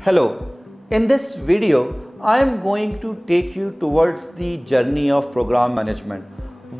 Hello, in this video, I am going to take you towards the journey of program management.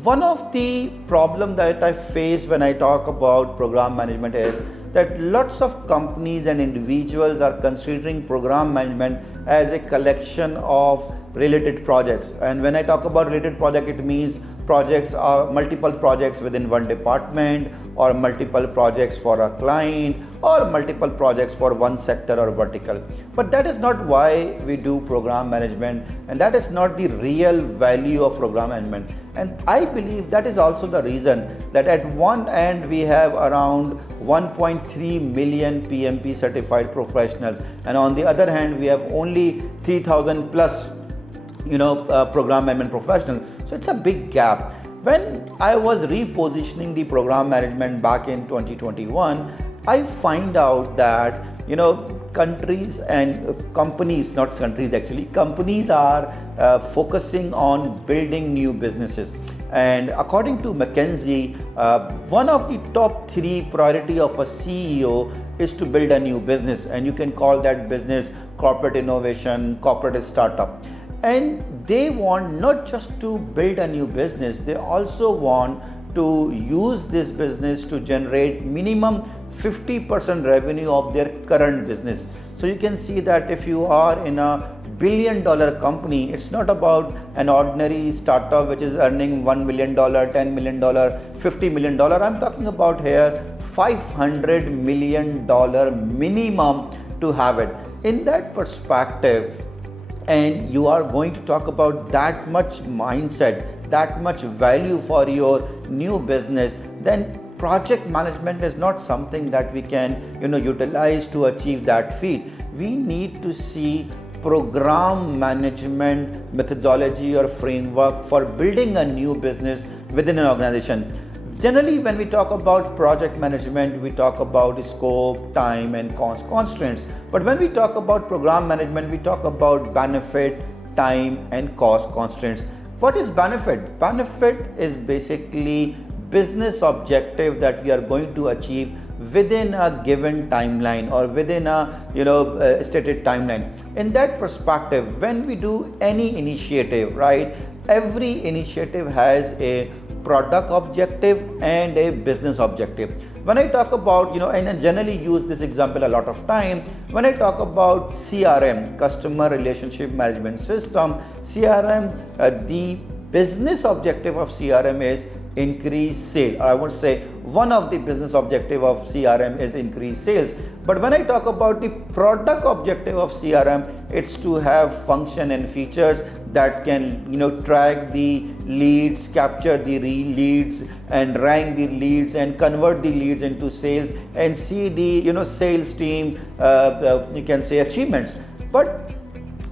One of the problems that I face when I talk about program management is that lots of companies and individuals are considering program management as a collection of related projects. And when I talk about related project, it means projects are multiple projects within one department, or multiple projects for a client, or multiple projects for one sector or vertical. But that is not why we do program management, and that is not the real value of program management. And I believe that is also the reason that at one end we have around 1.3 million PMP certified professionals, and on the other hand we have only 3,000 plus program management professionals. So it's a big gap. When I was repositioning the program management back in 2021, I find out that countries and companies, not countries actually, companies are focusing on building new businesses. And according to McKinsey, one of the top 3 priority of a CEO is to build a new business, and you can call that business corporate innovation, corporate startup. And they want not just to build a new business, they also want to use this business to generate minimum 50% revenue of their current business. So you can see that if you are in a billion-dollar company, it's not about an ordinary startup which is earning $1 million, $10 million, $50 million. I'm talking about here $500 million minimum to have it. In that perspective, and you are going to talk about that much mindset, that much value for your new business, then project management is not something that we can utilize to achieve that feat. We need to see program management methodology or framework for building a new business within an organization. Generally, when we talk about project management, we talk about scope, time, and constraints. But when we talk about program management, we talk about benefit, time, and cost constraints. What is benefit? Benefit is basically business objective that we are going to achieve within a given timeline or within a stated timeline. In that perspective, when we do any initiative, right, every initiative has a product objective and a business objective. When I talk about, and I generally use this example a lot of time, when I talk about CRM, customer relationship management system, CRM, the business objective of CRM is increase sales. I would say one of the business objective of CRM is increase sales. But when I talk about the product objective of CRM, it's to have function and features that can track the leads, capture the leads, and rank the leads and convert the leads into sales, and see the sales team you can say achievements. But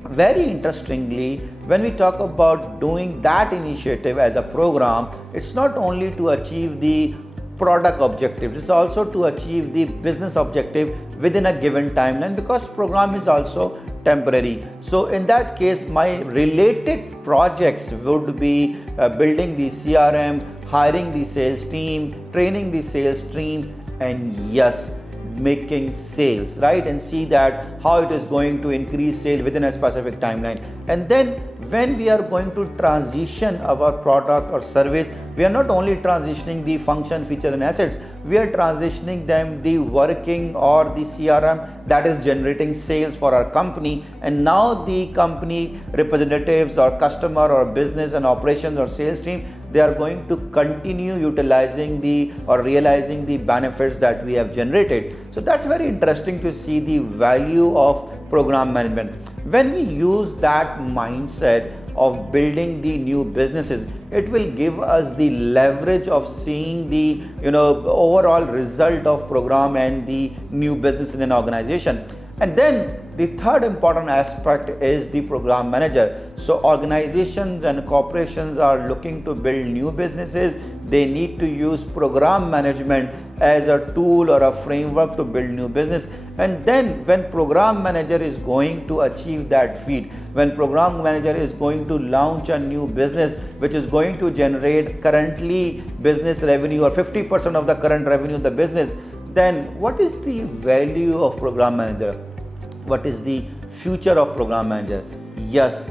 very interestingly, when we talk about doing that initiative as a program, it's not only to achieve the product objective, it's also to achieve the business objective within a given timeline, because program is also temporary. So in that case, my related projects would be building the CRM, hiring the sales team, training the sales team, and yes, making sales, right? And see that how it is going to increase sale within a specific timeline. And then when we are going to transition our product or service, we are not only transitioning the function, feature, and assets, we are transitioning them the working or the CRM that is generating sales for our company. And now the company representatives or customer or business and operations or sales team, they are going to continue utilizing or realizing the benefits that we have generated. So that's very interesting to see the value of program management. When we use that mindset of building the new businesses, it will give us the leverage of seeing the overall result of program and the new business in an organization. And then the third important aspect is the program manager. So organizations and corporations are looking to build new businesses. They need to use program management as a tool or a framework to build new business. And then when program manager is going to achieve that feat, when program manager is going to launch a new business which is going to generate currently business revenue or 50% of the current revenue of the business, then what is the value of program manager? What is the future of program manager? Yes,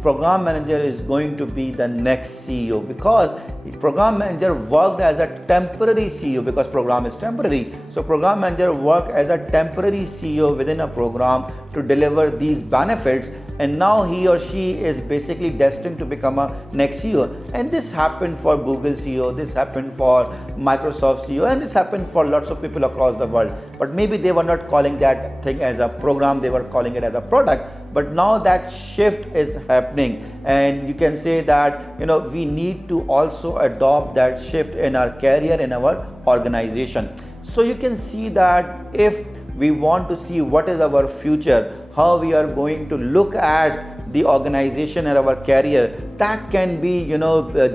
program manager is going to be the next CEO, because program manager worked as a temporary CEO, because program is temporary. So program manager worked as a temporary CEO within a program to deliver these benefits, and now he or she is basically destined to become a next CEO. And this happened for Google CEO, this happened for Microsoft CEO, and this happened for lots of people across the world. But maybe they were not calling that thing as a program, they were calling it as a product. But now that shift is happening, and you can say that we need to also adopt that shift in our career, in our organization. So you can see that if we want to see what is our future, how we are going to look at the organization and our career, that can be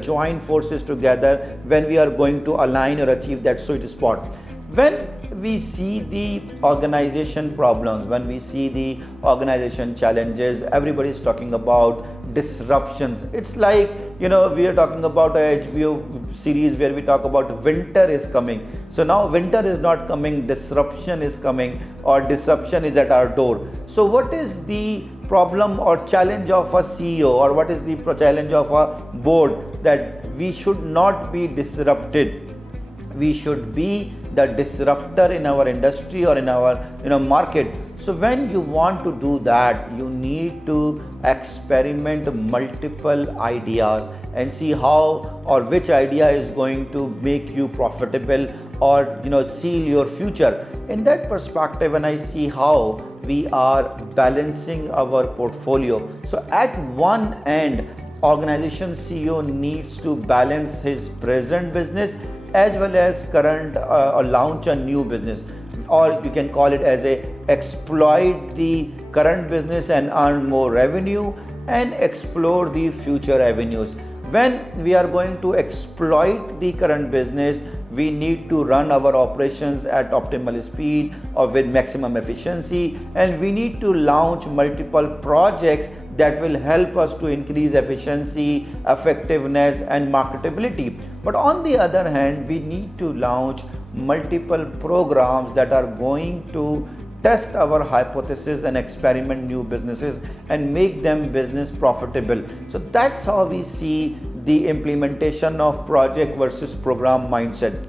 join forces together when we are going to align or achieve that sweet spot. When we see the organization problems, when we see the organization challenges, everybody is talking about disruptions. It's like we are talking about a HBO series where we talk about winter is coming. So now winter is not coming, disruption is coming, or disruption is at our door. So what is the problem or challenge of a CEO, or what is the challenge of a board? That we should not be disrupted. We should be the disruptor in our industry or in our market. So when you want to do that, you need to experiment multiple ideas and see how or which idea is going to make you profitable or seal your future. In that perspective, when I see how we are balancing our portfolio, so at one end, organization CEO needs to balance his present business as well as current or launch a new business, or you can call it as a exploit the current business and earn more revenue and explore the future avenues. When we are going to exploit the current business, we need to run our operations at optimal speed or with maximum efficiency, and we need to launch multiple projects that will help us to increase efficiency, effectiveness, and marketability. But on the other hand, we need to launch multiple programs that are going to test our hypothesis and experiment new businesses and make them business profitable. So that's how we see the implementation of project versus program mindset.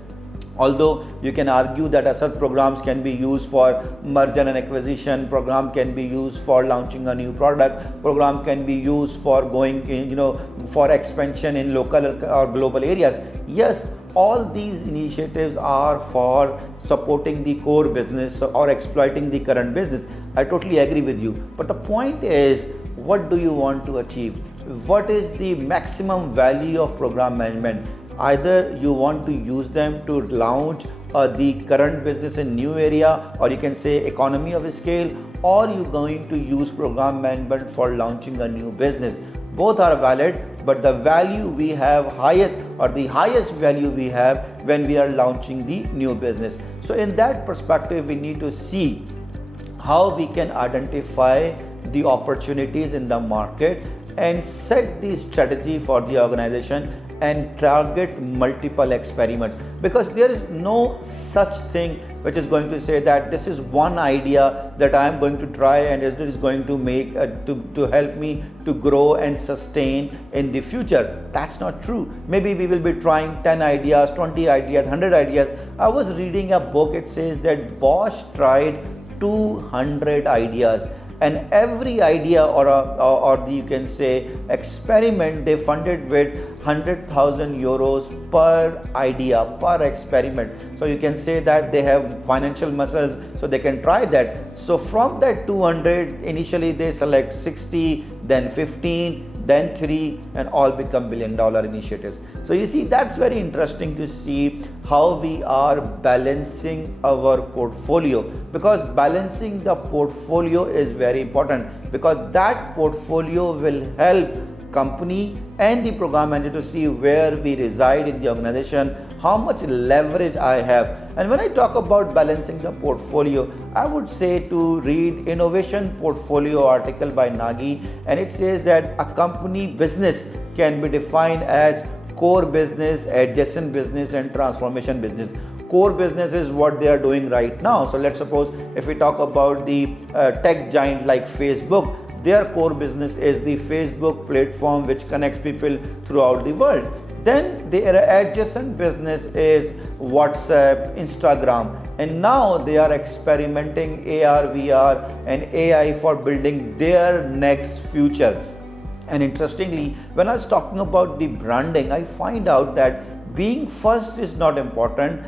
Although you can argue that such programs can be used for merger and acquisition, program can be used for launching a new product, program can be used for going for expansion in local or global areas. Yes, all these initiatives are for supporting the core business or exploiting the current business. I totally agree with you. But the point is, what do you want to achieve? What is the maximum value of program management? Either you want to use them to launch the current business in new area, or you can say economy of scale, or you're going to use program management for launching a new business. Both are valid, but the value we have highest, or the highest value we have when we are launching the new business. So in that perspective, we need to see how we can identify the opportunities in the market and set the strategy for the organization and target multiple experiments, because there is no such thing which is going to say that this is one idea that I am going to try and it is going to make to help me to grow and sustain in the future. That's not true. Maybe we will be trying 10 ideas, 20 ideas, 100 ideas. I was reading a book, it says that Bosch tried 200 ideas, and every idea or the, you can say, experiment, they funded with 100,000 euros per idea, per experiment. So you can say that they have financial muscles, so they can try that. So from that 200, initially they select 60, then 15, then 3, and all become billion-dollar initiatives. So you see, that's very interesting to see how we are balancing our portfolio, because balancing the portfolio is very important, because that portfolio will help company and the program manager to see where we reside in the organization, how much leverage I have. And when I talk about balancing the portfolio, I would say to read Innovation Portfolio article by Nagy, and it says that a company business can be defined as core business, adjacent business, and transformation business. core business is what they are doing right now. So let's suppose if we talk about the tech giant like Facebook, their core business is the Facebook platform which connects people throughout the world. Then their adjacent business is WhatsApp, Instagram, and now they are experimenting AR, VR and AI for building their next future. And interestingly, when I was talking about the branding, I find out that being first is not important,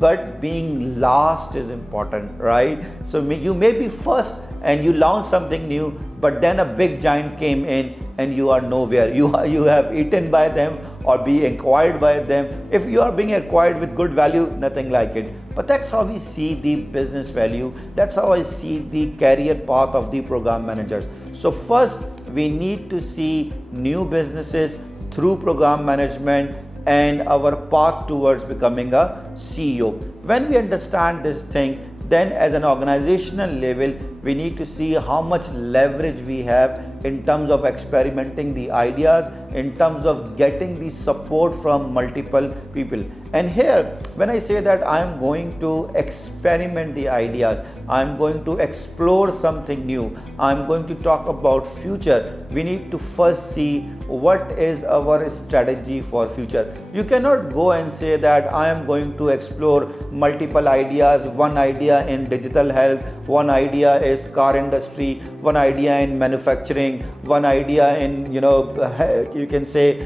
but being last is important, right? So you may be first and you launch something new, but then a big giant came in and you are nowhere. You have eaten by them or be acquired by them. If you are being acquired with good value, nothing like it. But that's how we see the business value. That's how I see the career path of the program managers. So first, we need to see new businesses through program management and our path towards becoming a CEO. When we understand this thing, then as an organizational level, we need to see how much leverage we have in terms of experimenting the ideas, in terms of getting the support from multiple people. And here, when I say that I am going to experiment the ideas, I am going to explore something new, I am going to talk about future, we need to first see what is our strategy for future. You cannot go and say that I am going to explore multiple ideas, one idea in digital health, one idea is car industry, one idea in manufacturing, one idea in you can say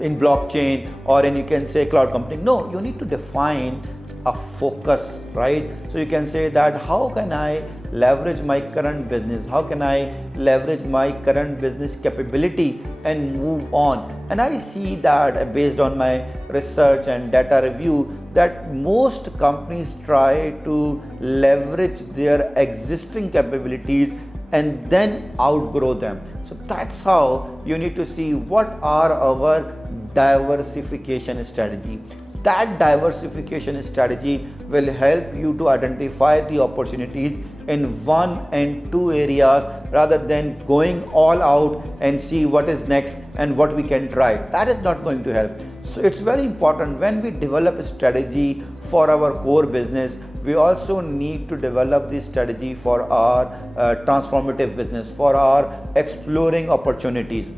in blockchain, or in you can say cloud computing. No, you need to define a focus, right? So you can say that how can I leverage my current business, how can I leverage my current business capability and move on. And I see that based on my research and data review that most companies try to leverage their existing capabilities and then outgrow them. So that's how you need to see what are our diversification strategy. That diversification strategy will help you to identify the opportunities in 1 and 2 areas rather than going all out and see what is next and what we can try. That is not going to help. So it's very important when we develop a strategy for our core business, we also need to develop this strategy for our transformative business, for our exploring opportunities.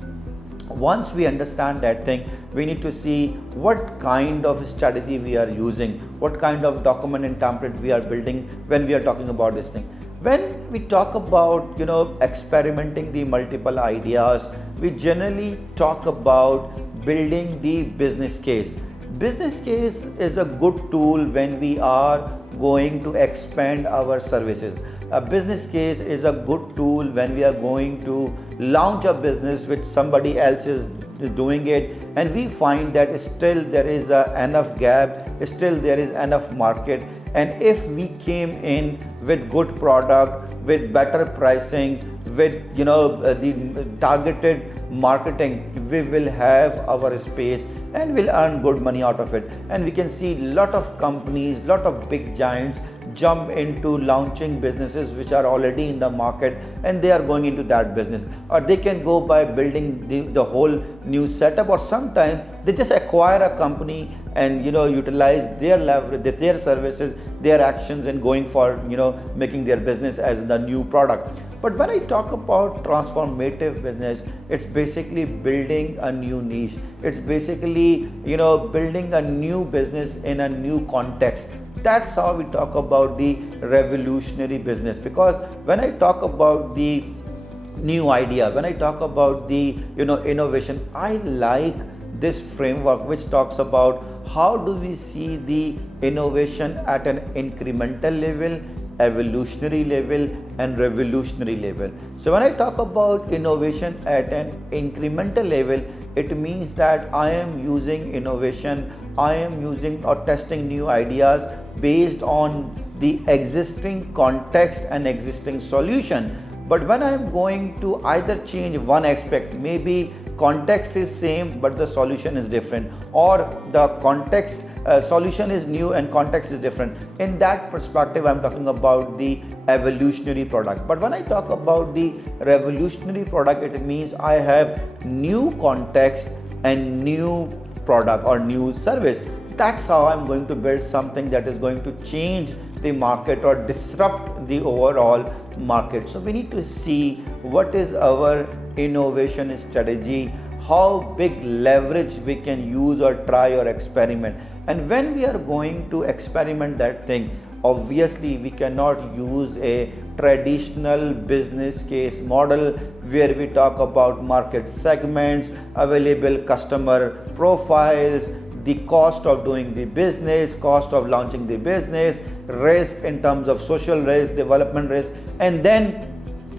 Once we understand that thing, we need to see what kind of strategy we are using, what kind of document and template we are building when we are talking about this thing. When we talk about experimenting the multiple ideas, we generally talk about building the business case. Business case is a good tool when we are going to expand our services. A business case is a good tool when we are going to launch a business which somebody else is doing it, and we find that still there is enough gap, still there is enough market, and if we came in with good product, with better pricing, with the targeted marketing, we will have our space and will earn good money out of it. And we can see lot of companies, lot of big giants jump into launching businesses which are already in the market and they are going into that business, or they can go by building the whole new setup, or sometimes they just acquire a company and utilize their leverage, their services, their actions, and going for making their business as the new product. But when I talk about transformative business, it's basically building a new niche. It's basically building a new business in a new context. That's how we talk about the revolutionary business. Because when I talk about the new idea, when I talk about the innovation, I like this framework which talks about how do we see the innovation at an incremental level, evolutionary level, and revolutionary level. So when I talk about innovation at an incremental level, it means that I am using innovation, I am using or testing new ideas based on the existing context and existing solution. But when I am going to either change one aspect, maybe context is same but the solution is different, or the context solution is new and context is different. In that perspective, I'm talking about the evolutionary product. But when I talk about the revolutionary product, it means I have new context and new product or new service. that's how I'm going to build something that is going to change the market or disrupt the overall market. So we need to see what is our innovation strategy, how big leverage we can use or try or experiment. And when we are going to experiment that thing, obviously we cannot use a traditional business case model where we talk about market segments, available customer profiles, the cost of doing the business, cost of launching the business, risk in terms of social risk, development risk, and then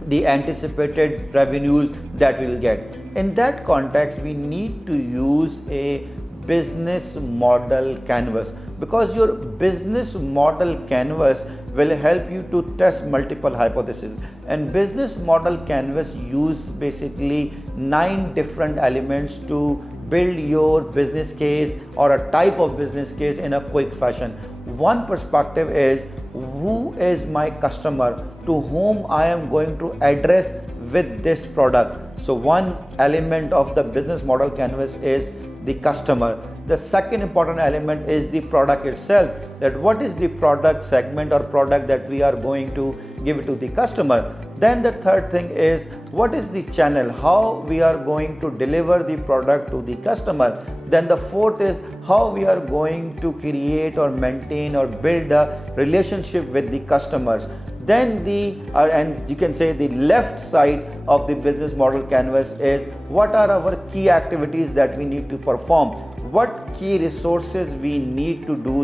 the anticipated revenues that we'll get. In that context, we need to use a business model canvas, because your business model canvas will help you to test multiple hypotheses. And business model canvas use basically 9 different elements to build your business case or a type of business case in a quick fashion. One perspective is, who is my customer to whom I am going to address with this product? So one element of the business model canvas is the customer. The second important element is the product itself, that what is the product segment or product that we are going to give it to the customer. Then the third thing is, what is the channel, how we are going to deliver the product to the customer. Then the fourth is how we are going to create or maintain or build a relationship with the customers. Then and you can say the left side of the business model canvas is, what are our key activities that we need to perform, what key resources we need to do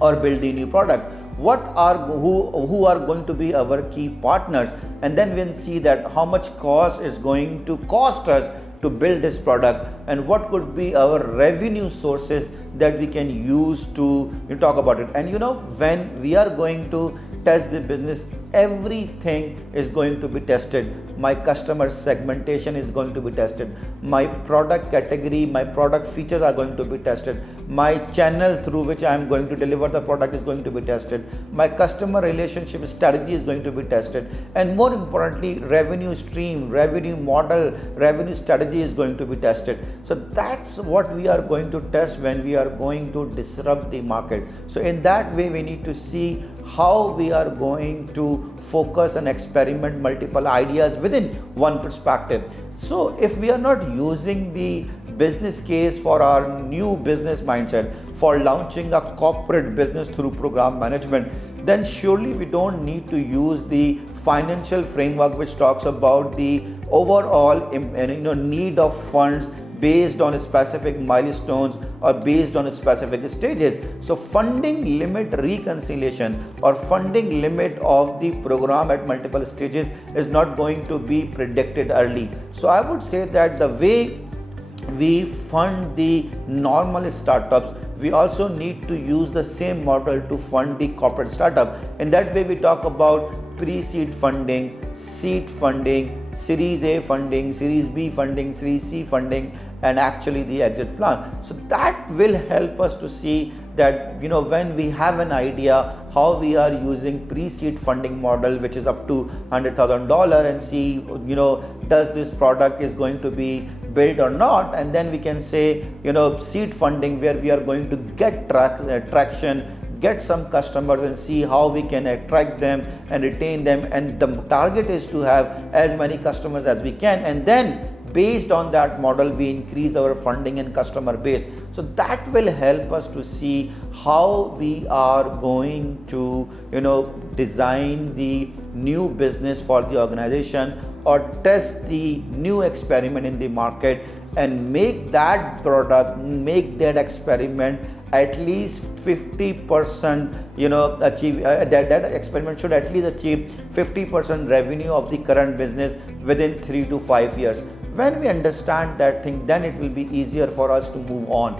or build the new product, who are going to be our key partners, and then we'll see that how much cost is going to cost us to build this product, and what could be our revenue sources that we can use to talk about it. And when we are going to test the business, everything is going to be tested. My customer segmentation is going to be tested, my product category, my product features are going to be tested, my channel through which I am going to deliver the product is going to be tested, my customer relationship strategy is going to be tested, and more importantly, revenue stream, revenue model, revenue strategy is going to be tested. So that's what we are going to test when we are going to disrupt the market. So in that way, we need to see how we are going to focus and experiment multiple ideas within one perspective. So if we are not using the business case for our new business mindset for launching a corporate business through program management, then surely we don't need to use the financial framework which talks about the overall need of funds based on specific milestones or based on specific stages. So funding limit reconciliation or funding limit of the program at multiple stages is not going to be predicted early. So I would say that the way we fund the normal startups, we also need to use the same model to fund the corporate startup. In that way, we talk about pre-seed funding, seed funding, Series A funding, Series B funding, Series C funding, and actually the exit plan. So that will help us to see that when we have an idea how we are using pre-seed funding model, which is up to $100,000, and see does this product is going to be built or not, and then we can say seed funding, where we are going to get traction, get some customers and see how we can attract them and retain them, and the target is to have as many customers as we can, and then based on that model we increase our funding and customer base. So that will help us to see how we are going to design the new business for the organization or test the new experiment in the market and make that product, make that experiment at least 50% achieve that experiment should at least achieve 50% revenue of the current business within 3 to 5 years. When we understand that thing, then it will be easier for us to move on.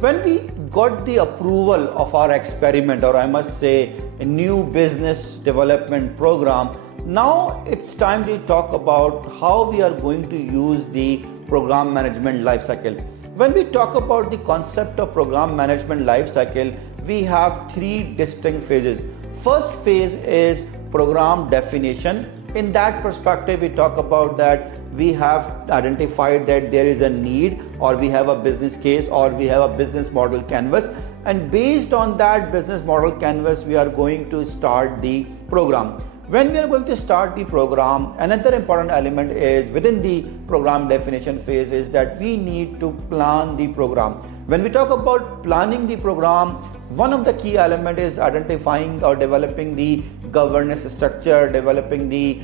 When we got the approval of our experiment, or I must say a new business development program, now it's time to talk about how we are going to use the program management lifecycle. When we talk about the concept of program management lifecycle, we have 3 distinct phases. First phase is program definition. In that perspective, we talk about that we have identified that there is a need, or we have a business case, or we have a business model canvas, and based on that business model canvas we are going to start the program. When we are going to start the program, another important element is within the program definition phase is that we need to plan the program. When we talk about planning the program, one of the key elements is identifying or developing the governance structure, developing the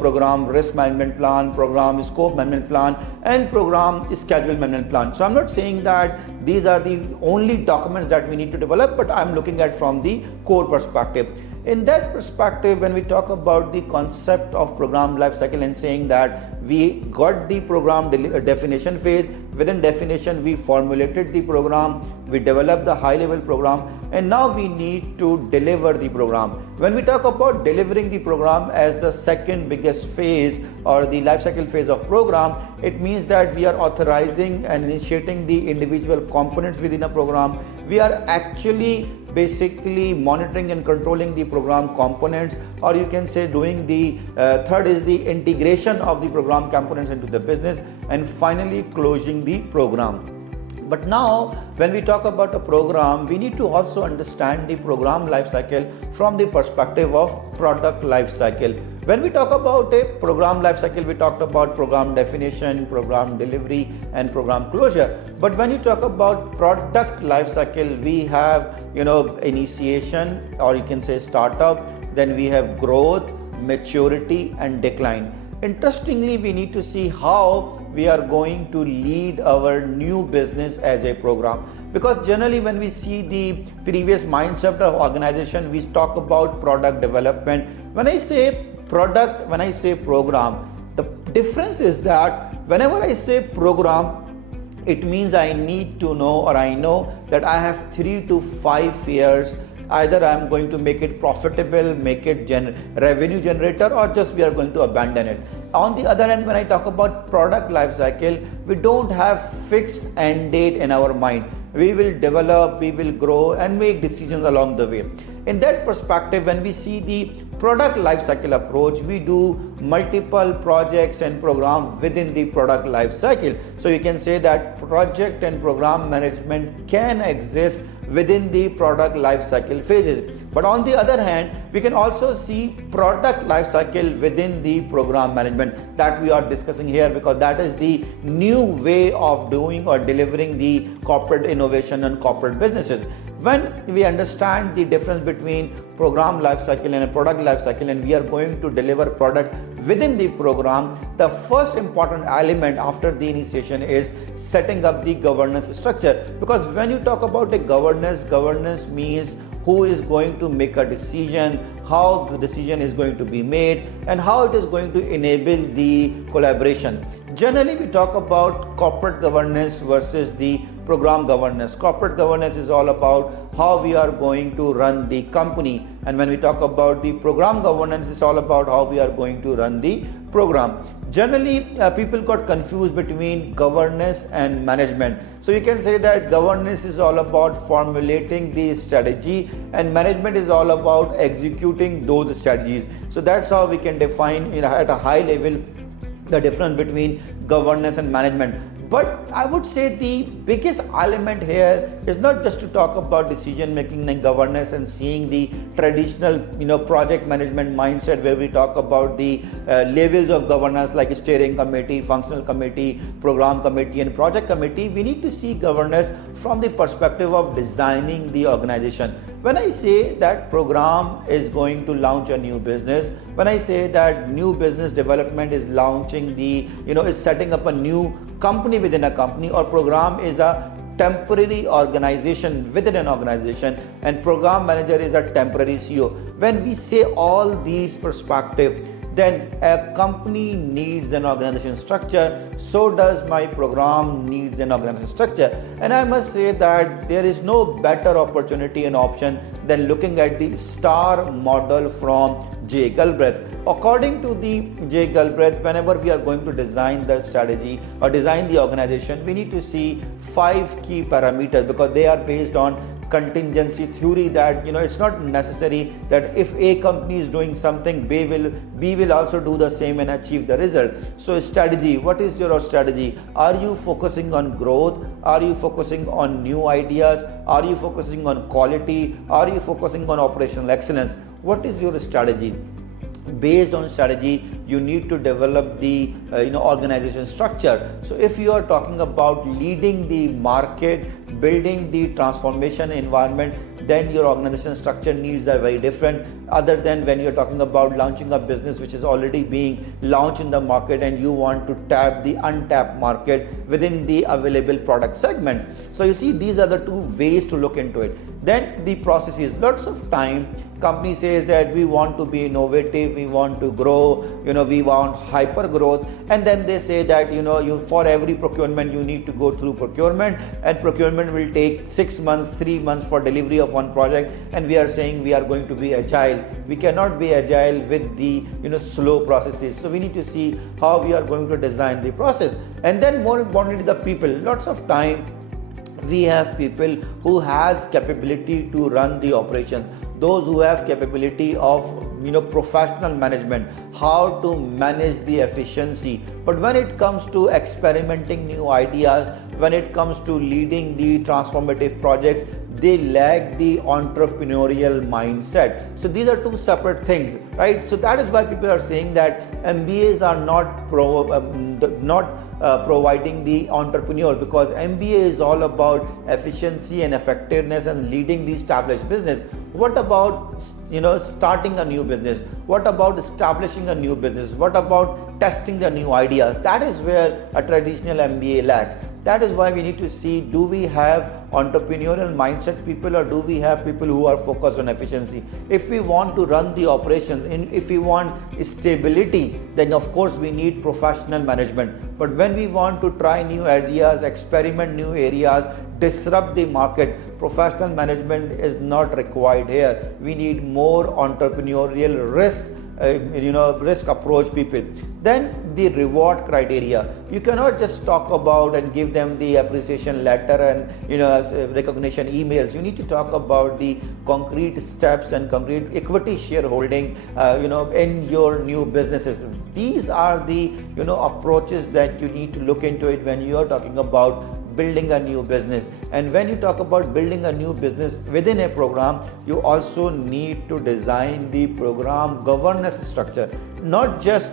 program risk management plan, program scope management plan, and program schedule management plan. So I'm not saying that these are the only documents that we need to develop, but I'm looking at from the core perspective. In that perspective, when we talk about the concept of program lifecycle and saying that we got the program definition phase, within definition we formulated the program, we developed the high level program, and now we need to deliver the program. When we talk about delivering the program as the second biggest phase or the lifecycle phase of program, it means that we are authorizing and initiating the individual components within a program. We are actually basically monitoring and controlling the program components, or you can say doing the third is the integration of the program components into the business, and finally closing the program. But now when we talk about a program, we need to also understand the program lifecycle from the perspective of product lifecycle. When we talk about a program lifecycle, we talked about program definition, program delivery, and program closure. But when you talk about product lifecycle, we have initiation, or you can say startup, then we have growth, maturity, and decline. Interestingly, we need to see how we are going to lead our new business as a program, because generally when we see the previous mindset of organization, we talk about product development. When I say product, when I say program, the difference is that whenever I say program, it means I need to know, or I know that I have 3 to 5 years. Either I am going to make it profitable, make it revenue generator, or just we are going to abandon it. On the other hand, when I talk about product life cycle, we don't have fixed end date in our mind. We will develop, we will grow, and make decisions along the way. In that perspective, when we see the product life cycle approach, we do multiple projects and programs within the product life cycle. So you can say that project and program management can exist within the product life cycle phases. But on the other hand, we can also see product life cycle within the program management that we are discussing here, because that is the new way of doing or delivering the corporate innovation and corporate businesses. When we understand the difference between program life cycle and a product life cycle, and we are going to deliver product within the program, the first important element after the initiation is setting up the governance structure. Because when you talk about a governance means who is going to make a decision, how the decision is going to be made, and how it is going to enable the collaboration. Generally, we talk about corporate governance versus the program governance. Corporate governance is all about how we are going to run the company, and when we talk about the program governance, it's all about how we are going to run the program. Generally, people got confused between governance and management. So you can say that governance is all about formulating the strategy, and management is all about executing those strategies. So that's how we can define at a high level the difference between governance and management. But I would say the biggest element here is not just to talk about decision making and governance and seeing the traditional project management mindset, where we talk about the levels of governance like steering committee, functional committee, program committee, and project committee. We need to see governance from the perspective of designing the organization. When I say that program is going to launch a new business, when I say that new business development is launching is setting up a new company within a company, or program is a temporary organization within an organization, and program manager is a temporary CEO. When we say all these perspectives, then a company needs an organization structure, so does my program needs an organization structure. And I must say that there is no better opportunity and option than looking at the STAR model from J. Galbraith. According to the J. Galbraith, whenever we are going to design the strategy or design the organization, we need to see 5 key parameters, because they are based on contingency theory, that it's not necessary that if A company is doing something, B will also do the same and achieve the result. So strategy, what is your strategy? Are you focusing on growth? Are you focusing on new ideas? Are you focusing on quality? Are you focusing on operational excellence? What is your strategy? Based on strategy, you need to develop the organization structure. So if you are talking about leading the market, building the transformation environment, then your organization structure needs are very different, other than when you're talking about launching a business which is already being launched in the market and you want to tap the untapped market within the available product segment. So you see, these are the two ways to look into it. Then the processes, lots of time company says that we want to be innovative, we want to grow, we want hyper growth, and then they say that you for every procurement you need to go through procurement, and procurement will take 6 months, 3 months for delivery of one project, and we are saying we are going to be agile. We cannot be agile with the slow processes. So we need to see how we are going to design the process. And then more importantly, the people, lots of time we have people who has capability to run the operations, those who have capability of professional management, how to manage the efficiency. But when it comes to experimenting new ideas, when it comes to leading the transformative projects, they lack the entrepreneurial mindset. So these are two separate things, right? So that is why people are saying that MBAs are not providing the entrepreneur, because MBA is all about efficiency and effectiveness and leading the established business. What about starting a new business? What about establishing a new business? What about testing the new ideas? That is where a traditional MBA lacks. That is why we need to see, do we have entrepreneurial mindset people, or do we have people who are focused on efficiency? If we want to run the operations, and if we want stability, then of course we need professional management. But when we want to try new ideas, experiment new areas, disrupt the market, professional management is not required here. We need more entrepreneurial risk approach people. Then the reward criteria, you cannot just talk about and give them the appreciation letter and recognition emails. You need to talk about the concrete steps and concrete equity shareholding in your new businesses. These are the approaches that you need to look into it when you are talking about building a new business. And when you talk about building a new business within a program, you also need to design the program governance structure. Not just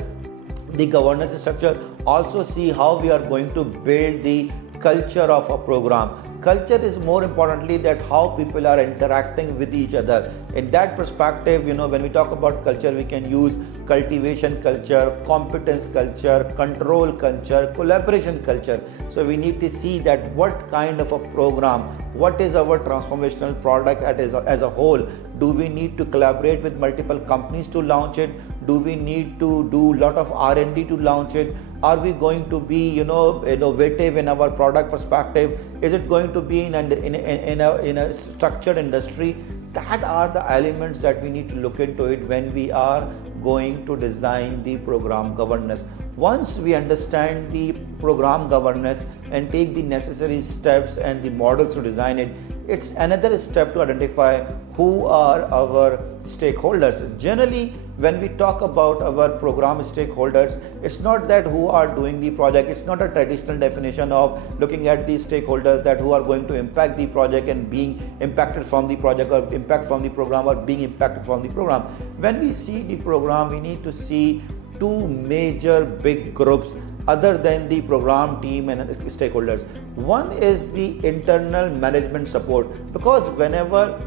the governance structure, also see how we are going to build the culture of a program. Culture is more importantly that how people are interacting with each other. In that perspective, when we talk about culture, we can use cultivation culture, competence culture, control culture, collaboration culture. So we need to see that what kind of a program, what is our transformational product as a whole. Do we need to collaborate with multiple companies to launch it? Do we need to do a lot of R&D to launch it? Are we going to be innovative in our product perspective? Is it going to be in a structured industry? That are the elements that we need to look into it when we are going to design the program governance. Once we understand the program governance and take the necessary steps and the models to design it, it's another step to identify who are our stakeholders. Generally, when we talk about our program stakeholders, it's not that who are doing the project. It's not a traditional definition of looking at the stakeholders that who are going to impact the project and being impacted from the project, or impact from the program, or being impacted from the program. When we see the program, we need to see two major big groups other than the program team and stakeholders. One is the internal management support, because whenever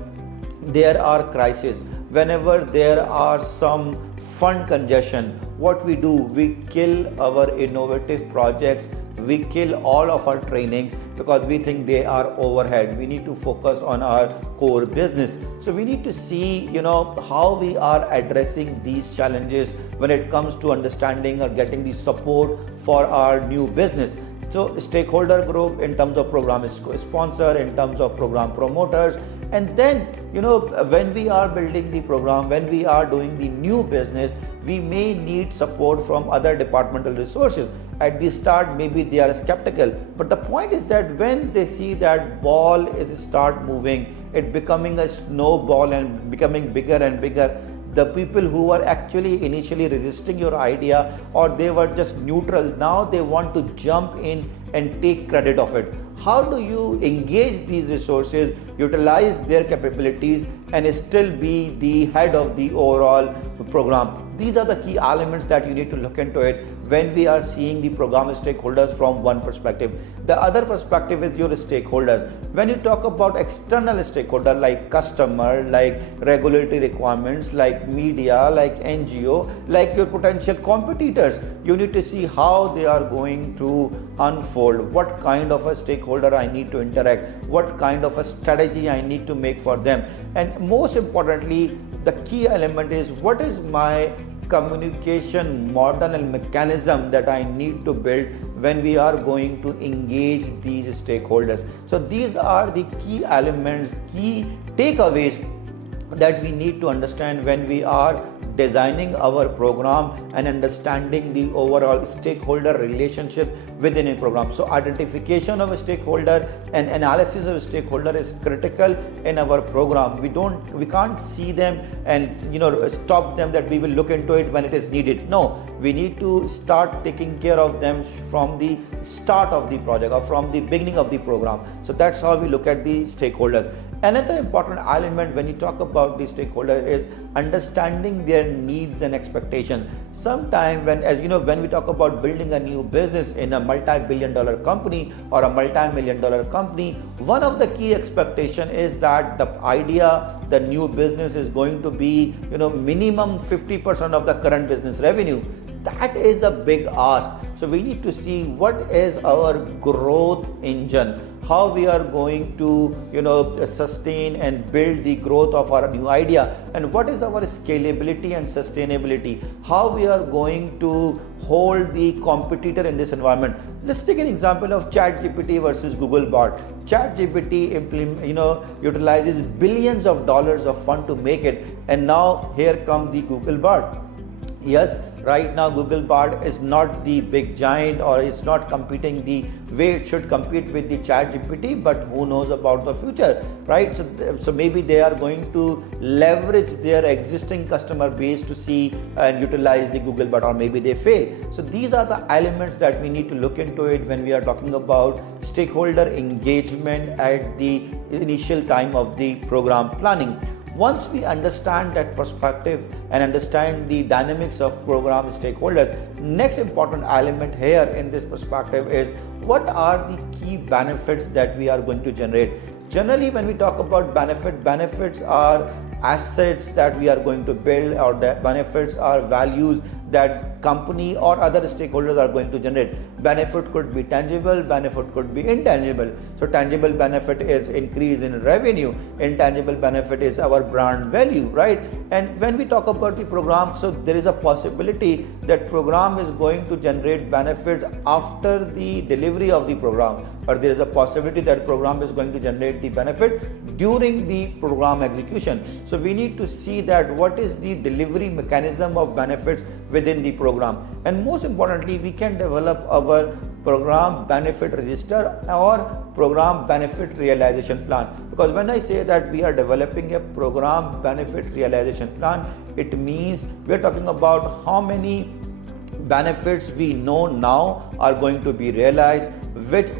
there are crises, whenever there are some fund congestion, what we do, we kill our innovative projects, we kill all of our trainings because we think they are overhead. We need to focus on our core business. So we need to see how we are addressing these challenges when it comes to understanding or getting the support for our new business. So stakeholder group in terms of program sponsor, in terms of program promoters, and then when we are building the program, when we are doing the new business, we may need support from other departmental resources. At the start, maybe they are skeptical, but the point is that when they see that ball is start moving it becoming a snowball and becoming bigger and bigger. The people who were actually initially resisting your idea, or they were just neutral, now they want to jump in and take credit of it. How do you engage these resources, utilize their capabilities, and still be the head of the overall program? These are the key elements that you need to look into it when we are seeing the program stakeholders from one perspective. The other perspective is your stakeholders. When you talk about external stakeholder like customer, like regulatory requirements, like media, like NGO, like your potential competitors, you need to see how they are going to unfold, what kind of a stakeholder I need to interact, what kind of a strategy I need to make for them. And most importantly, the key element is what is my communication model and mechanism that I need to build when we are going to engage these stakeholders. So these are the key elements, key takeaways that we need to understand when we are designing our program and understanding the overall stakeholder relationship within a program. So identification of a stakeholder and analysis of a stakeholder is critical in our program. We can't see them and stop them that we will look into it when it is needed. No, we need to start taking care of them from the start of the project or from the beginning of the program. So that's how we look at the stakeholders. Another important element when you talk about the stakeholder is understanding their needs and expectations. Sometimes when we talk about building a new business in a multi-billion-dollar company or a multi-million-dollar company, one of the key expectation is that the new business is going to be minimum 50% of the current business revenue. That is a big ask. So we need to see what is our growth engine, how we are going to sustain and build the growth of our new idea, and what is our scalability and sustainability, how we are going to hold the competitor in this environment. Let's take an example of ChatGPT versus Google Bot. ChatGPT utilizes billions of dollars of fund to make it, and now here comes the Google Bot. Yes, right now Google Bard is not the big giant, or it's not competing the way it should compete with the ChatGPT, but who knows about the future, right? So maybe they are going to leverage their existing customer base to see and utilize the Google Bard, or maybe they fail. So these are the elements that we need to look into it when we are talking about stakeholder engagement at the initial time of the program planning. Once we understand that perspective and understand the dynamics of program stakeholders, next important element here in this perspective is what are the key benefits that we are going to generate. Generally, when we talk about benefits are assets that we are going to build, or that benefits are values that company or other stakeholders are going to generate. Benefit could be tangible, benefit could be intangible. So tangible benefit is increase in revenue, intangible benefit is our brand value, right? And when we talk about the program, so there is a possibility that program is going to generate benefits after the delivery of the program, or there is a possibility that program is going to generate the benefit during the program execution. So we need to see that what is the delivery mechanism of benefits within the program. And most importantly, we can develop our program benefit register or program benefit realization plan. Because when I say that we are developing a program benefit realization plan, it means we are talking about how many benefits we know now are going to be realized,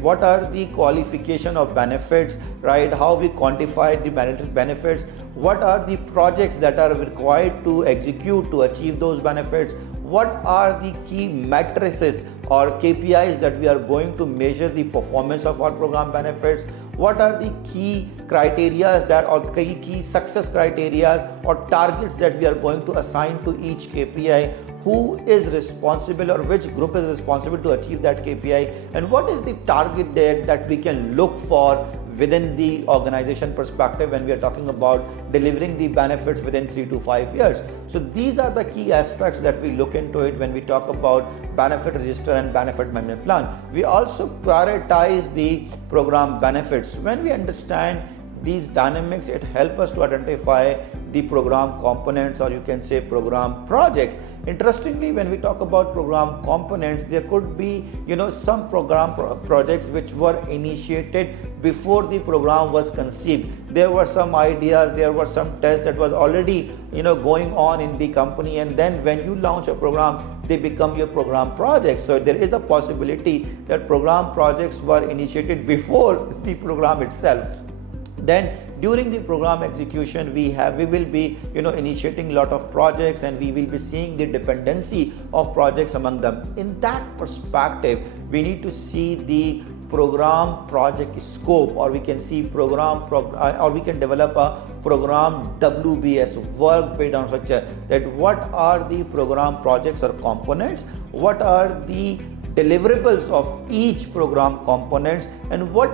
what are the qualification of benefits, right? How we quantify the benefits, what are the projects that are required to execute to achieve those benefits, what are the key matrices or KPIs that we are going to measure the performance of our program benefits, what are the key criteria or key success criteria or targets that we are going to assign to each KPI, who is responsible or which group is responsible to achieve that KPI, and what is the target there that we can look for within the organization perspective when we are talking about delivering the benefits within 3 to 5 years. So these are the key aspects that we look into it when we talk about benefit register and benefit management plan. We also prioritize the program benefits. When we understand these dynamics, it helps us to identify the program components, or you can say program projects. Interestingly, when we talk about program components, there could be some program projects which were initiated before the program was conceived. There were some ideas, there were some tests that was already going on in the company, and then when you launch a program, they become your program projects. So there is a possibility that program projects were initiated before the program itself. Then during the program execution, we will be initiating a lot of projects, and we will be seeing the dependency of projects among them. In that perspective, we need to see the program project scope, or we can see or we can develop a program WBS, work breakdown structure, that what are the program projects or components, what are the deliverables of each program components, and what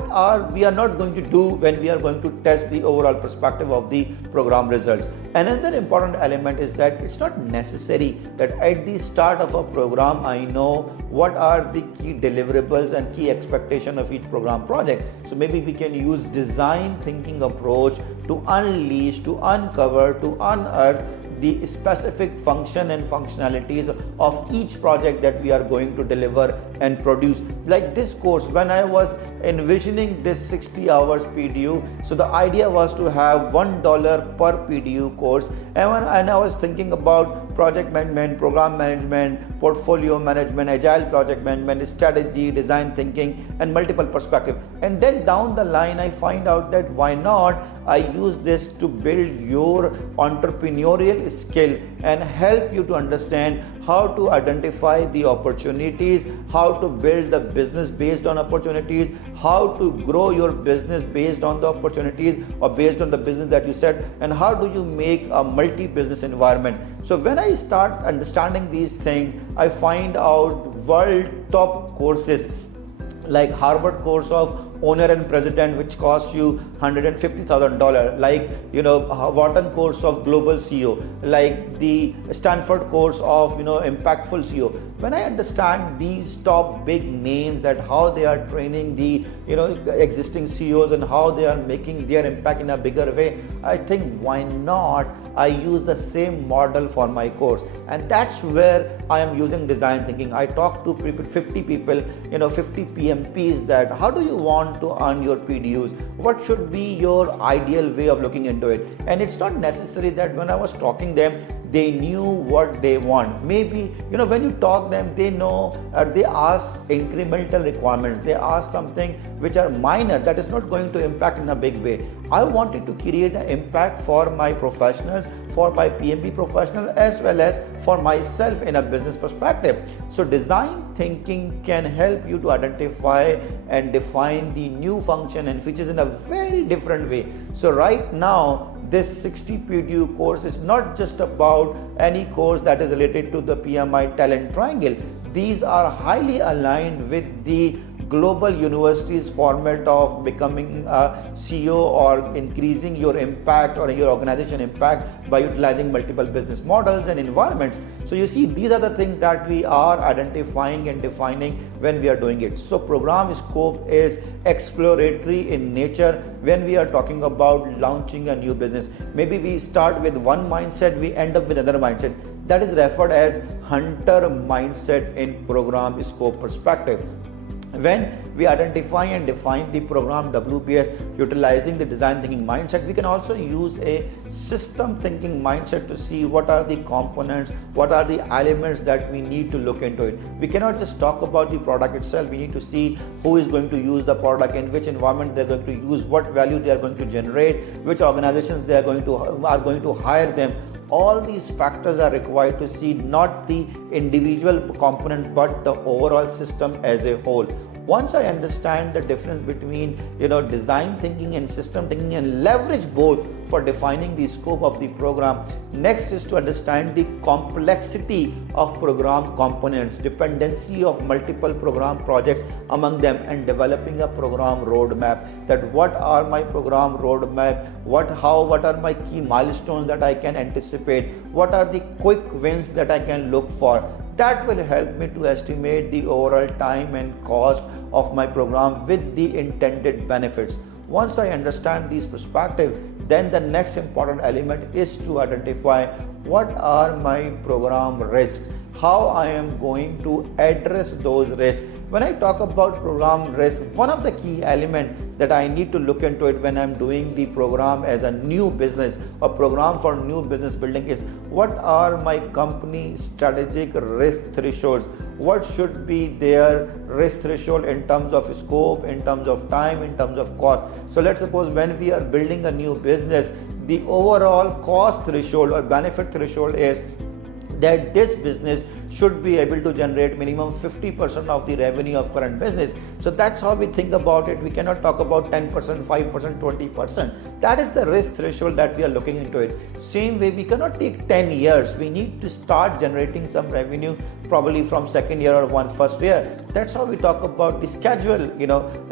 we are not going to do when we are going to test the overall perspective of the program results. Another important element is that it's not necessary that at the start of a program I know what are the key deliverables and key expectation of each program project. So maybe we can use design thinking approach to unleash, to uncover, to unearth the specific function and functionalities of each project that we are going to deliver and produce. Like this course, when I was envisioning this 60 hours PDU, so the idea was to have $1 per PDU course, and I was thinking about project management, program management, portfolio management, agile project management, strategy, design thinking, and multiple perspectives. And then down the line I find out that why not I use this to build your entrepreneurial skill and help you to understand how to identify the opportunities, how to build the business based on opportunities, how to grow your business based on the opportunities or based on the business that you set, and how do you make a multi-business environment. So when I start understanding these things, I find out world top courses like Harvard course of owner and president, which costs you $150,000, like Wharton course of global CEO, like the Stanford course of impactful CEO. When I understand these top big names, that how they are training the existing CEOs and how they are making their impact in a bigger way, I think why not I use the same model for my course. And that's where I am using design thinking. I talk to 50 people, 50 PMPs, that how do you want to earn your PDUs? What should be your ideal way of looking into it? And it's not necessary that when I was talking them, they knew what they want. Maybe when you talk them, they know, they ask incremental requirements, they ask something which are minor, that is not going to impact in a big way. I wanted to create an impact for my professionals, for my PMP professionals, as well as for myself in a business perspective. So design thinking can help you to identify and define the new function and features in a very different way. So right now, this 60 PDU course is not just about any course that is related to the PMI talent triangle. These are highly aligned with the global universities format of becoming a CEO or increasing your impact or your organization impact by utilizing multiple business models and environments. So you see, these are the things that we are identifying and defining when we are doing it. So program scope is exploratory in nature when we are talking about launching a new business. Maybe we start with one mindset, we end up with another mindset. That is referred as hunter mindset in program scope perspective. When we identify and define the program WBS utilizing the design thinking mindset, we can also use a system thinking mindset to see what are the components, what are the elements that we need to look into it. We cannot just talk about the product itself. We need to see who is going to use the product, in which environment they are going to use, what value they are going to generate, which organizations they are going to hire them. All these factors are required to see not the individual component but the overall system as a whole. Once I understand the difference between design thinking and system thinking and leverage both for defining the scope of the program, next is to understand the complexity of program components, dependency of multiple program projects among them, and developing a program roadmap. That what are my program roadmap, what are my key milestones that I can anticipate, what are the quick wins that I can look for. That will help me to estimate the overall time and cost of my program with the intended benefits. Once I understand these perspectives, then the next important element is to identify what are my program risks, how I am going to address those risks. When I talk about program risk, one of the key elements that I need to look into it when I'm doing the program as a new business, a program for new business building, is what are my company strategic risk thresholds? What should be their risk threshold in terms of scope, in terms of time, in terms of cost? So let's suppose when we are building a new business, the overall cost threshold or benefit threshold is that this business should be able to generate minimum 50% of the revenue of current business. So that's how we think about it. We cannot talk about 10%, 5%, 20%. That is the risk threshold that we are looking into it. Same way, we cannot take 10 years. We need to start generating some revenue probably from second year or first year. That's how we talk about the schedule,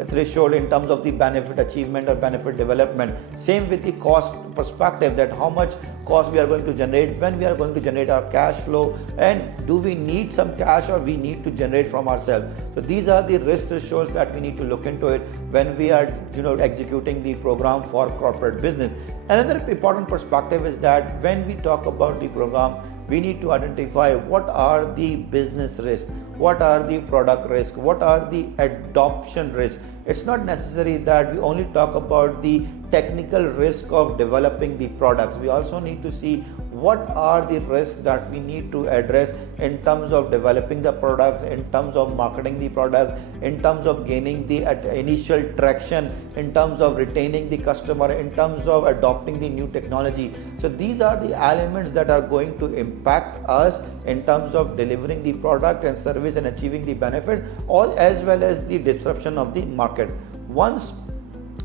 threshold in terms of the benefit achievement or benefit development. Same with the cost perspective, that how much cost we are going to generate, when we are going to generate our cash flow, and do we need some cash or we need to generate from ourselves. So these are the risk thresholds that we need to look into it when we are executing the program for corporate business. Another important perspective is that when we talk about the program, we need to identify what are the business risks, what are the product risks, what are the adoption risks. It's not necessary that we only talk about the technical risk of developing the products. We also need to see what are the risks that we need to address in terms of developing the products, in terms of marketing the products, in terms of gaining the initial traction, in terms of retaining the customer, in terms of adopting the new technology. So these are the elements that are going to impact us in terms of delivering the product and service and achieving the benefit, all as well as the disruption of the market. Once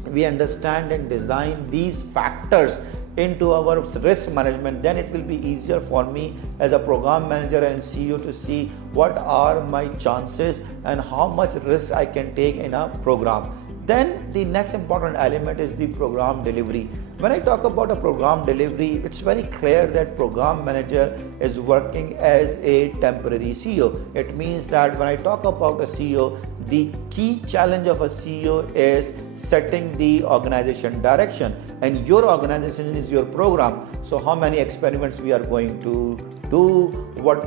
we understand and design these factors into our risk management, then it will be easier for me as a program manager and CEO to see what are my chances and how much risk I can take in a program. Then the next important element is the program delivery. When I talk about a program delivery, it's very clear that program manager is working as a temporary CEO. It means that when I talk about a CEO, the key challenge of a CEO is setting the organization direction, and your organization is your program. So how many experiments we are going to do, what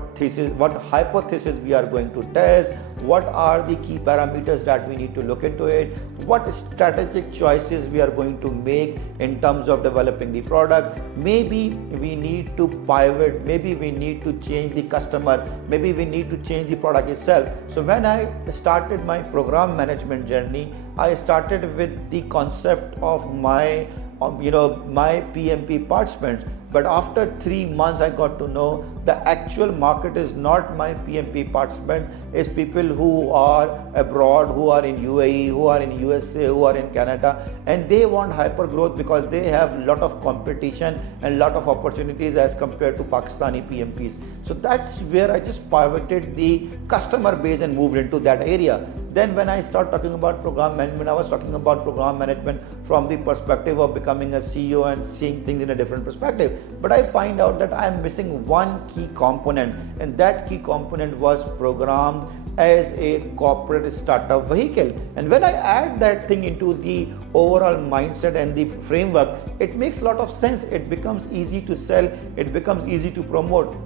hypothesis we are going to test, what are the key parameters that we need to look into it, what strategic choices we are going to make in terms of developing the product. Maybe we need to pivot, maybe we need to change the customer, maybe we need to change the product itself. So when I started my program management journey, I started with the concept of my PMP participants. But after 3 months, I got to know the actual market is not my PMP participant, is people who are abroad, who are in UAE, who are in USA, who are in Canada, and they want hyper growth because they have a lot of competition and lot of opportunities as compared to Pakistani PMPs. So that's where I just pivoted the customer base and moved into that area. Then when I start talking about program management, I was talking about program management from the perspective of becoming a CEO and seeing things in a different perspective. But I find out that I am missing one key component, and that key component was program as a corporate startup vehicle. And when I add that thing into the overall mindset and the framework, it makes a lot of sense. It becomes easy to sell, it becomes easy to promote.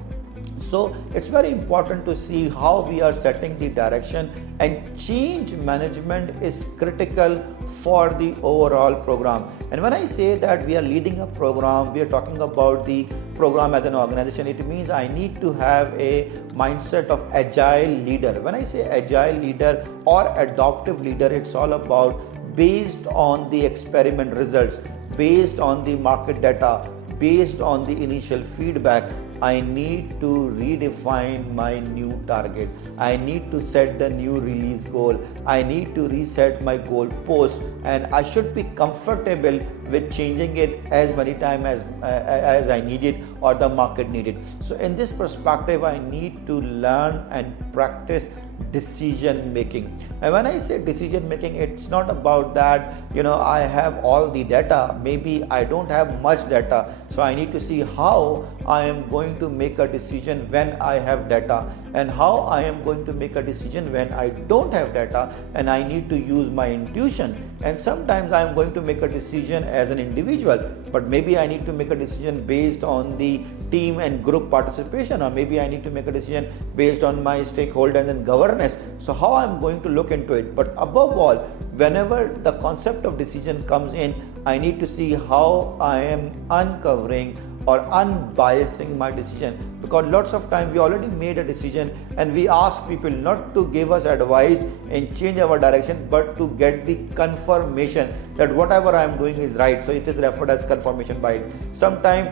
So it's very important to see how we are setting the direction, and change management is critical for the overall program. And when I say that we are leading a program, we are talking about the program as an organization. It means I need to have a mindset of agile leader. When I say agile leader or adaptive leader, it's all about based on the experiment results, based on the market data, based on the initial feedback. I need to redefine my new target. I need to set the new release goal. I need to reset my goal post, and I should be comfortable with changing it as many times as I need it or the market need it. So in this perspective, I need to learn and practice decision making. And when I say decision making, it's not about that I have all the data. Maybe I don't have much data, so I need to see how I am going to make a decision when I have data, and how I am going to make a decision when I don't have data and I need to use my intuition. And sometimes I am going to make a decision as an individual, but maybe I need to make a decision based on the team and group participation, or maybe I need to make a decision based on my stakeholders and governance. So how I'm going to look into it. But above all, whenever the concept of decision comes in, I need to see how I am uncovering or unbiasing my decision, because lots of time we already made a decision and we ask people not to give us advice and change our direction, but to get the confirmation that whatever I am doing is right. So it is referred as confirmation bias. Sometimes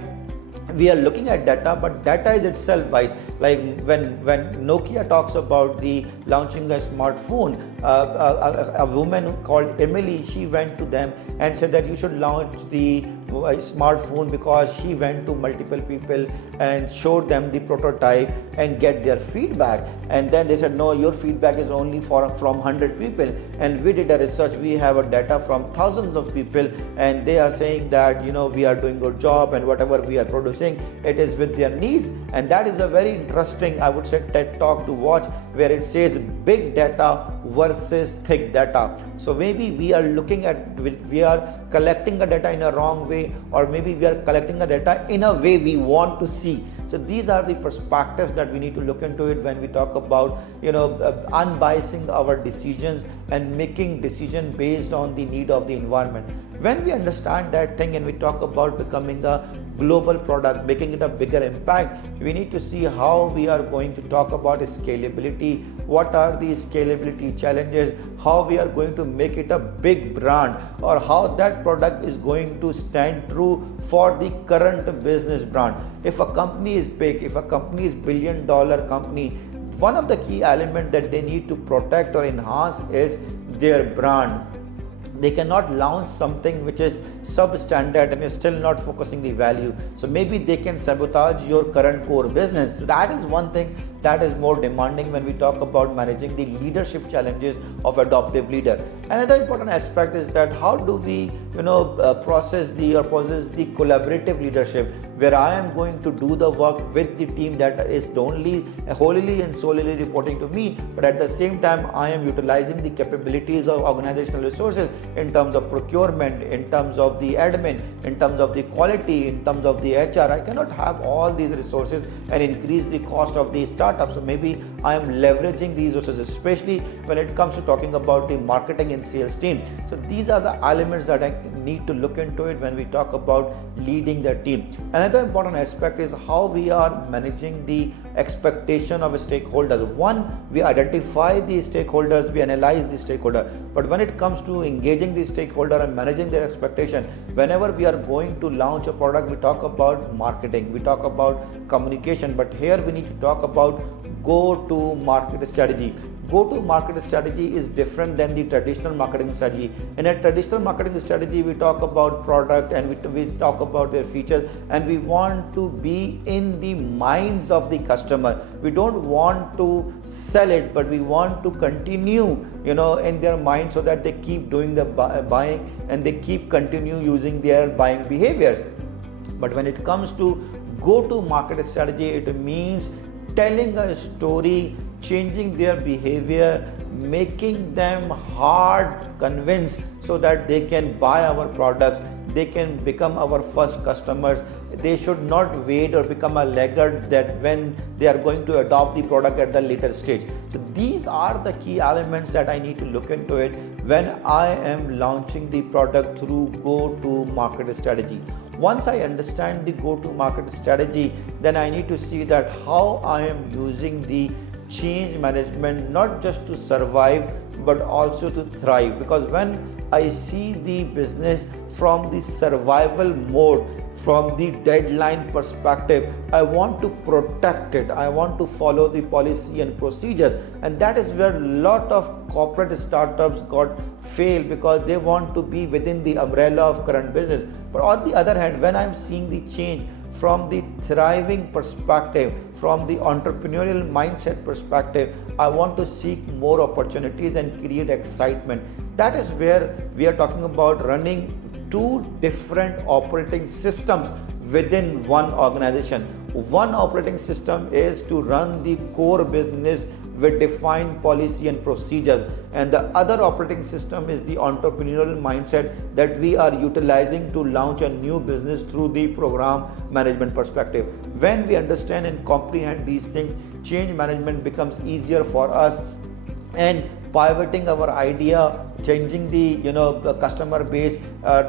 we are looking at data, but data is itself biased. Like when Nokia talks about the launching a smartphone, a woman called Emily, she went to them and said that you should launch the smartphone, because she went to multiple people and showed them the prototype and get their feedback. And then they said, no, your feedback is only from 100 people, and we did a research, we have a data from thousands of people, and they are saying that we are doing good job, and whatever we are producing, it is with their needs. And that is a very interesting, I would say, TED talk to watch, where it says big data versus thick data. So maybe we are collecting the data in a wrong way, or maybe we are collecting the data in a way we want to see. So these are the perspectives that we need to look into it when we talk about unbiasing our decisions and making decision based on the need of the environment. When we understand that thing and we talk about becoming a global product, making it a bigger impact, we need to see how we are going to talk about scalability, what are the scalability challenges, how we are going to make it a big brand, or how that product is going to stand true for the current business brand. If a company is big, if a company is $billion company, one of the key elements that they need to protect or enhance is their brand. They cannot launch something which is substandard and is still not focusing the value. So maybe they can sabotage your current core business. So that is one thing that is more demanding when we talk about managing the leadership challenges of adaptive leader. Another important aspect is that how do we possess the collaborative leadership, where I am going to do the work with the team that is wholly and solely reporting to me, but at the same time I am utilizing the capabilities of organizational resources in terms of procurement, in terms of the admin, in terms of the quality, in terms of the HR. I cannot have all these resources and increase the cost of the startup. So maybe I am leveraging these resources, especially when it comes to talking about the marketing and sales team. So these are the elements that I need to look into it when we talk about leading the team. Another important aspect is how we are managing the expectation of a stakeholder. One, we identify the stakeholders, we analyze the stakeholder, but when it comes to engaging the stakeholder and managing their expectation, whenever we are going to launch a product, we talk about marketing, we talk about communication, but here we need to talk about go-to-market strategy. Go-to-market strategy is different than the traditional marketing strategy. In a traditional marketing strategy, we talk about product and we talk about their features, and we want to be in the minds of the customer. We don't want to sell it, but we want to continue in their mind, so that they keep doing the buying and they keep continue using their buying behaviors. But when it comes to go-to-market strategy, it means telling a story, changing their behavior, making them hard convinced so that they can buy our products, they can become our first customers. They should not wait or become a laggard that when they are going to adopt the product at the later stage. So these are the key elements that I need to look into it when I am launching the product through go-to-market strategy. Once I understand the go-to-market strategy, then I need to see that how I am using the change management not just to survive but also to thrive. Because when I see the business from the survival mode, from the deadline perspective, I want to protect it, I want to follow the policy and procedure, and that is where a lot of corporate startups got failed, because they want to be within the umbrella of current business. But on the other hand, when I'm seeing the change from the thriving perspective, from the entrepreneurial mindset perspective, I want to seek more opportunities and create excitement. That is where we are talking about running two different operating systems within one organization. One operating system is to run the core business with defined policy and procedures, and the other operating system is the entrepreneurial mindset that we are utilizing to launch a new business through the program management perspective. When we understand and comprehend these things, change management becomes easier for us, and pivoting our idea, changing the customer base,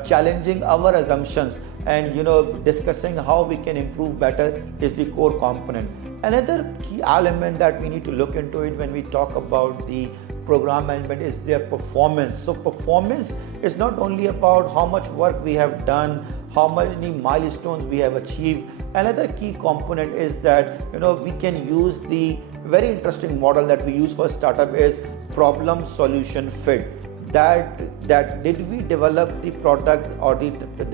challenging our assumptions, and discussing how we can improve better is the core component. Another key element that we need to look into it when we talk about the program management is their performance. So performance is not only about how much work we have done, how many milestones we have achieved. Another key component is that we can use the very interesting model that we use for startup is problem solution fit. That did we develop the product, or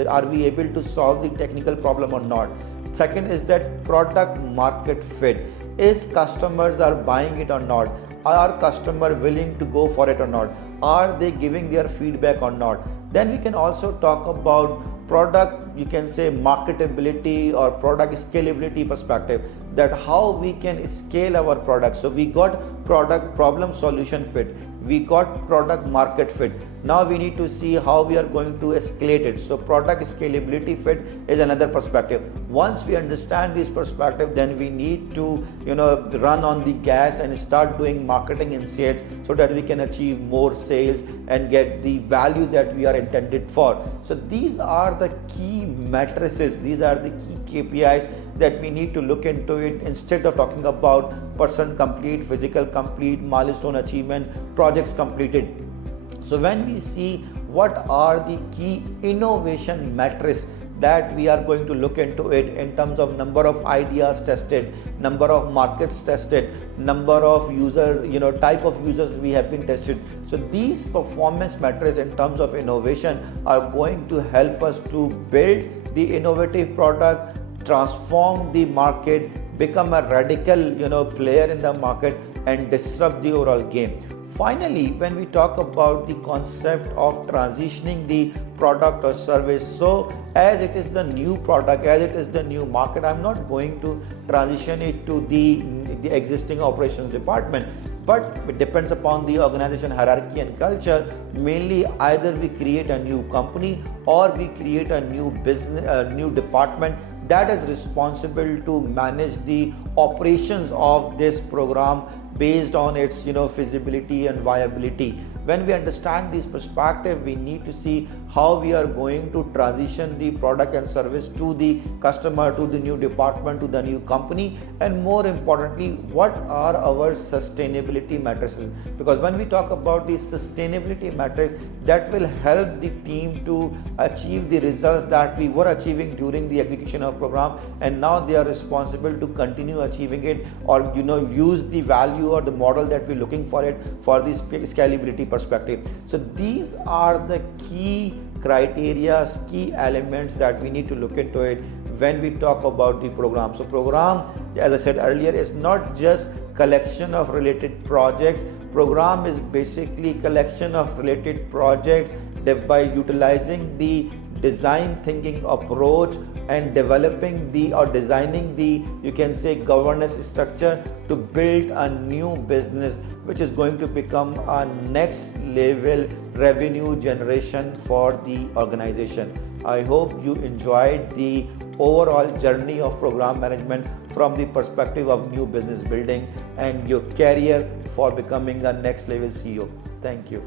are we able to solve the technical problem or not? Second is that product market fit. Is customers are buying it or not? Are customer willing to go for it or not? Are they giving their feedback or not? Then we can also talk about product, you can say marketability or product scalability perspective, that how we can scale our product. So we got product problem solution fit, we got product market fit. Now we need to see how we are going to escalate it. So product scalability fit is another perspective. Once we understand this perspective, then we need to run on the gas and start doing marketing and sales so that we can achieve more sales and get the value that we are intended for. So these are the key matrices, these are the key KPIs that we need to look into it, instead of talking about person complete, physical complete, milestone achievement, projects completed. So when we see what are the key innovation metrics that we are going to look into it in terms of number of ideas tested, number of markets tested, number of type of users we have been tested. So these performance metrics in terms of innovation are going to help us to build the innovative product, transform the market, become a radical player in the market, and disrupt the overall game. Finally, when we talk about the concept of transitioning the product or service, so as it is the new product, as it is the new market, I'm not going to transition it to the existing operations department, but it depends upon the organization hierarchy and culture. Mainly either we create a new company or we create a new business, a new department that is responsible to manage the operations of this program based on its feasibility and viability. When we understand this perspective, we need to see how we are going to transition the product and service to the customer, to the new department, to the new company, and more importantly, what are our sustainability matrices. Because when we talk about the sustainability matrix, that will help the team to achieve the results that we were achieving during the execution of program, and now they are responsible to continue achieving it, or use the value or the model that we're looking for it for this scalability perspective. So these are the key criteria, key elements that we need to look into it when we talk about the program. So program, as I said earlier, is not just collection of related projects. Program is basically collection of related projects by utilizing the design thinking approach and developing designing the governance structure to build a new business which is going to become a next level revenue generation for the organization. I hope you enjoyed the overall journey of program management from the perspective of new business building and your career for becoming a next level CEO. Thank you.